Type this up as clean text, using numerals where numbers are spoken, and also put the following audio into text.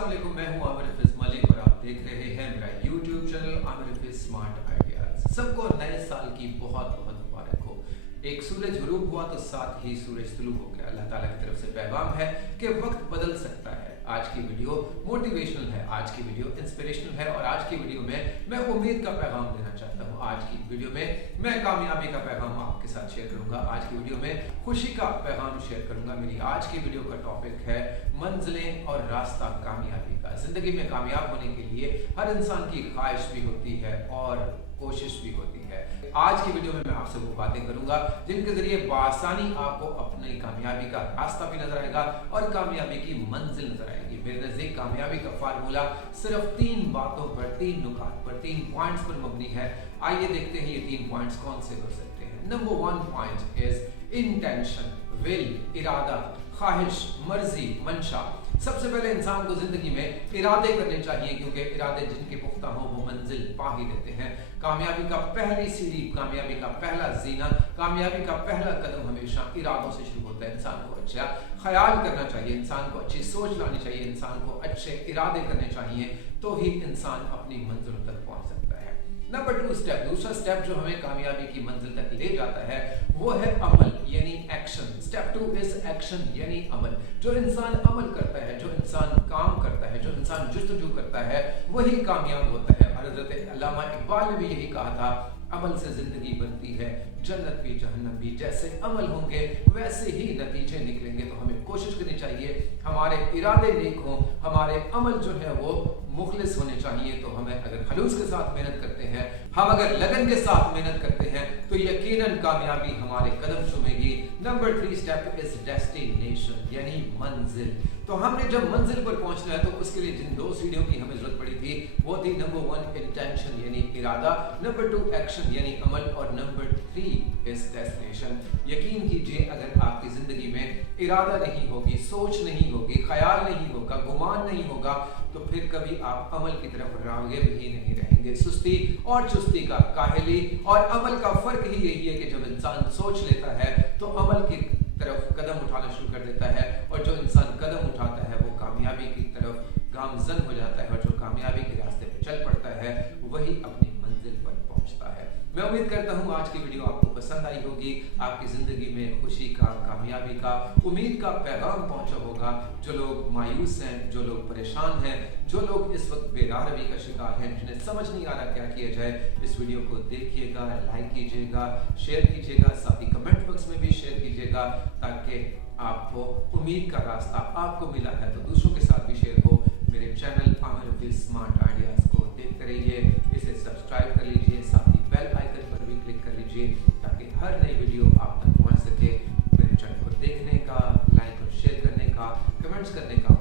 अस्सलाम वालेकुम, मैं हूं आमिर हफीज मलिक और आप देख रहे हैं मेरा YouTube channel Aamir Hafeez smart ideas. सबको नए साल की बहुत बहुत मुबारक हो। एक सूरज गुरूब हुआ तो साथ ही सूरज तुलू हो गया। अल्लाह ताला की तरफ से पैगाम है कि वक्त बदल सकता है। आज की वीडियो मोटिवेशनल है, आज की वीडियो इंस्पिरेशनल है और आज की वीडियो में मैं उम्मीद का पैगाम देना चाहता हूँ। आज की वीडियो में मैं कामयाबी का पैगाम आपके साथ शेयर करूंगा। आज की वीडियो में खुशी का पैगाम शेयर करूंगा। मेरी आज की वीडियो का टॉपिक है मंजिलें और रास्ता कामयाबी का। जिंदगी में कामयाब होने के लिए हर इंसान की ख्वाहिश भी होती है और कोशिश भी होती है। आज की वीडियो में मैं आपसे वो बातें करूंगा जिनके जरिए बआसानी आपको अपनी कामयाबी का रास्ता भी नजर आएगा और कामयाबी की मंजिल नजर आएगी। मेरे नजदीक कामयाबी का फार्मूला सिर्फ 3 बातों पर, 3 नुकात पर, 3 पॉइंट्स पर मबनी है। आइए देखते हैं ये 3 पॉइंट्स कौन से हो सकते हैं। Number 1 point is intention, will, इरादा, ख्वाहिश, मर्जी, मंशा। सबसे पहले इंसान को जिंदगी में इरादे करने चाहिए, क्योंकि इरादे जिनके पुख्ता हो वो मंजिल पा ही देते हैं। कामयाबी का पहली सीढ़ी, कामयाबी का पहला जीना, कामयाबी का पहला कदम हमेशा इरादों से शुरू होता है। इंसान को अच्छा ख्याल करना चाहिए, इंसान को अच्छी सोच लानी चाहिए, इंसान को अच्छे इरादे करने चाहिए, तो ही इंसान अपनी मंजिल तक पहुंच सकता है। नंबर 2 स्टेप, दूसरा स्टेप जो हमें कामयाबी की मंजिल तक ले जाता है वो है अमल यानी एक्शन। स्टेप 2 इज एक्शन यानी अमल। जो इंसान अमल करता है, जो इंसान काम करता है, जो इंसान जुस्तजू करता है, वही कामयाब होता है। हज़रत अल्लामा इकबाल ने भी यही कहा था, अमल से जिंदगी बनती है, जन्नत भी जहन्नम भी। जैसे अमल होंगे वैसे ही नतीजे निकलेंगे। तो हमें कोशिश करनी चाहिए हमारे इरादे नेक हों, हमारे अमल जो है वो मुखलिस होने चाहिए। तो हमें अगर खलूस के साथ मेहनत करते हैं, हम अगर लगन के साथ मेहनत करते हैं, तो यकीनन कामयाबी हमारे कदम चूमेगी। नंबर 3 स्टेप इज डेस्टिनेशन यानी मंजिल। तो हमने जब मंजिल पर पहुंचना है तो उसके लिए जिन 2 सीढ़ियों की हमें जरूरत पड़ी थी वो थी नंबर 1 इंटेंशन यानी इरादा, नंबर 2 एक्शन यानी अमल और नंबर 3 इज डेस्टिनेशन। यकीन कीजिए अगर आपकी जिंदगी में इरादा नहीं होगी, सोच नहीं होगी, ख्याल नहीं होगा, गुमान नहीं होगा, तो फिर कभी आप अमल की तरफ राग़िब ही नहीं रहेंगे। सुस्ती और चुस्ती का, काहली और अमल का फर्क ही यही है कि जब इंसान सोच लेता है तो अमल की तरफ कदम उठाना शुरू कर देता है, और जो इंसान कदम उठाता है वो कामयाबी की तरफ गामजन हो जाता है, और जो कामयाबी के रास्ते पर चल पड़ता है वही अपनी मंजिल पर पहुंचता है। मैं उम्मीद करता हूँ आज की वीडियो आपको पसंद आई होगी, आपकी ज़िंदगी में खुशी का, कामयाबी का, उम्मीद का पैगाम पहुंचा होगा। जो लोग मायूस हैं, जो लोग परेशान हैं, जो लोग इस वक्त बेराहवी का शिकार हैं, जिन्हें समझ नहीं आ रहा क्या किया जाए, इस वीडियो को देखिएगा, लाइक कीजिएगा, शेयर कीजिएगा, साथ ही कमेंट बॉक्स में भी शेयर कीजिएगा, ताकि आपको उम्मीद का रास्ता आपको मिला है तो दूसरों के साथ भी शेयर हो। मेरे channel Aamir Hafeez smart ideas को देखते रहिए, इसे सब्सक्राइब कर लीजिए, साथ ही बेल आइकन पर भी क्लिक कर लीजिए ताकि हर नई वीडियो आप तक पहुंच सके। मेरे चैनल को देखने का, लाइक और शेयर करने का, कमेंट्स करने का